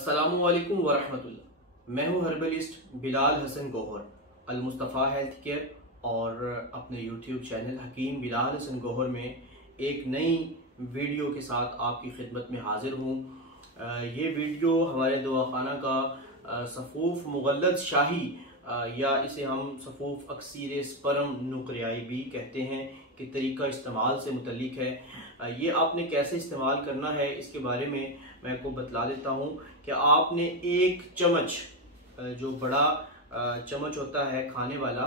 अस्सलामुअलैकुम वरहमतुल्लाह। मैं हूं हर्बलिस्ट बिलाल हसन गौहर अल मुस्तफ़ा हेल्थ केयर और अपने यूट्यूब चैनल हकीम बिलाल हसन गौहर में एक नई वीडियो के साथ आपकी खिदमत में हाजिर हूं। ये वीडियो हमारे दवाखाना का सफ़ूफ मुगल्लद शाही या इसे हम सफ़ूफ अक्सीर स्पर्म नुक्रियाई भी कहते हैं कि तरीका इस्तेमाल से मुतल्लिक है। ये आपने कैसे इस्तेमाल करना है इसके बारे में मैं आपको बतला देता हूँ कि आपने एक चम्मच, जो बड़ा चम्मच होता है खाने वाला,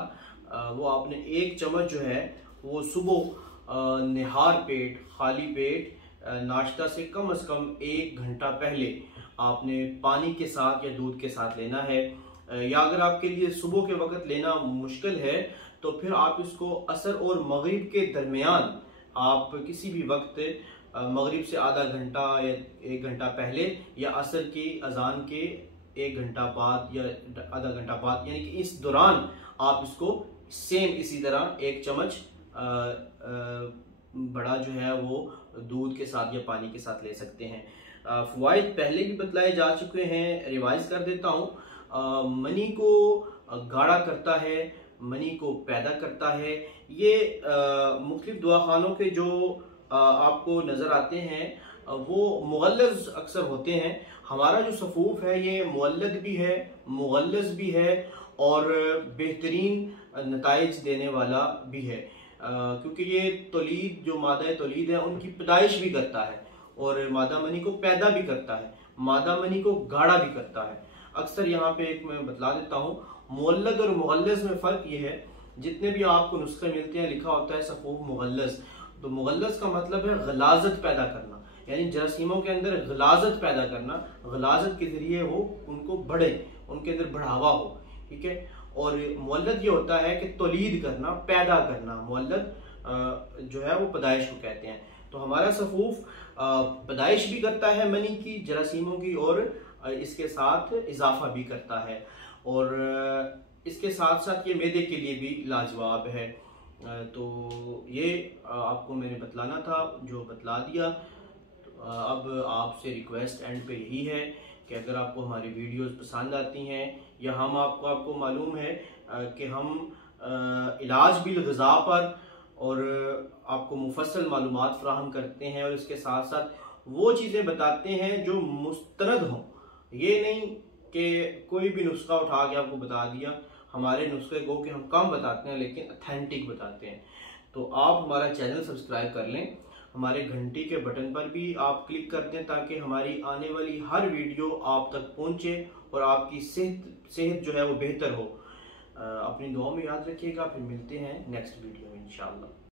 वो आपने एक चम्मच जो है वो सुबह निहार पेट, खाली पेट, नाश्ता से कम एक घंटा पहले आपने पानी के साथ या दूध के साथ लेना है। या अगर आपके लिए सुबह के वक्त लेना मुश्किल है तो फिर आप इसको असर और मगरिब के दरमियान आप किसी भी वक्त मगरिब से आधा घंटा या एक घंटा पहले या असर की अजान के एक घंटा बाद या आधा घंटा बाद, यानी कि इस दौरान आप इसको सेम इसी तरह एक चम्मच बड़ा जो है वो दूध के साथ या पानी के साथ ले सकते हैं। फवाइद पहले भी बतलाए जा चुके हैं, रिवाइज कर देता हूँ। मनी को गाढ़ा करता है, मनी को पैदा करता है। ये मुख्तलिफ दवाखानों के जो आपको नज़र आते हैं वो मुगल्लज़ अक्सर होते हैं। हमारा जो सफ़ूफ है ये मुअल्लद भी है, मुगल्लज़ भी है और बेहतरीन नताइज देने वाला भी है, क्योंकि ये तौलीद, जो मादा तौलीद है उनकी पैदाइश भी करता है और मादा मनी को पैदा भी करता है, मादा मनी को गाढ़ा भी करता है। अक्सर यहाँ पे एक मैं बतला देता हूँ, मुअल्लद और मुगल्लज़ में फ़र्क ये है, जितने भी आपको नुस्खे मिलते हैं लिखा होता है सफ़ूफ मुगल्लज़, तो मुगल्लज़ का मतलब है गलाजत पैदा करना, यानी जरासीमों के अंदर गलाजत पैदा करना, गलाजत के जरिए वो उनको बढ़े, उनके अंदर बढ़ावा हो, ठीक है। और मुअल्लद ये होता है कि तौलीद करना, पैदा करना। मुअल्लद जो है वो पैदाइश को कहते हैं। तो हमारा सफ़ूफ पैदाइश भी करता है मनी की, जरासीमों की, और इसके साथ इजाफा भी करता है और इसके साथ साथ ये मैदे के लिए भी लाजवाब है। तो ये आपको मैंने बतलाना था, जो बतला दिया। तो अब आपसे रिक्वेस्ट एंड पे यही है कि अगर आपको हमारी वीडियोस पसंद आती हैं या हम आपको मालूम है कि हम इलाज बिल ग़िज़ा पर और आपको मुफस्सल मालूमात फ़राहम करते हैं और इसके साथ साथ वो चीज़ें बताते हैं जो मुस्तनद हों। ये नहीं कि कोई भी नुस्खा उठा के आपको बता दिया। हमारे नुस्खे को कि हम कम बताते हैं लेकिन अथेंटिक बताते हैं। तो आप हमारा चैनल सब्सक्राइब कर लें, हमारे घंटी के बटन पर भी आप क्लिक कर दें ताकि हमारी आने वाली हर वीडियो आप तक पहुंचे और आपकी सेहत जो है वो बेहतर हो। अपनी दुआ में याद रखिएगा। फिर मिलते हैं नेक्स्ट वीडियो में इंशाअल्लाह।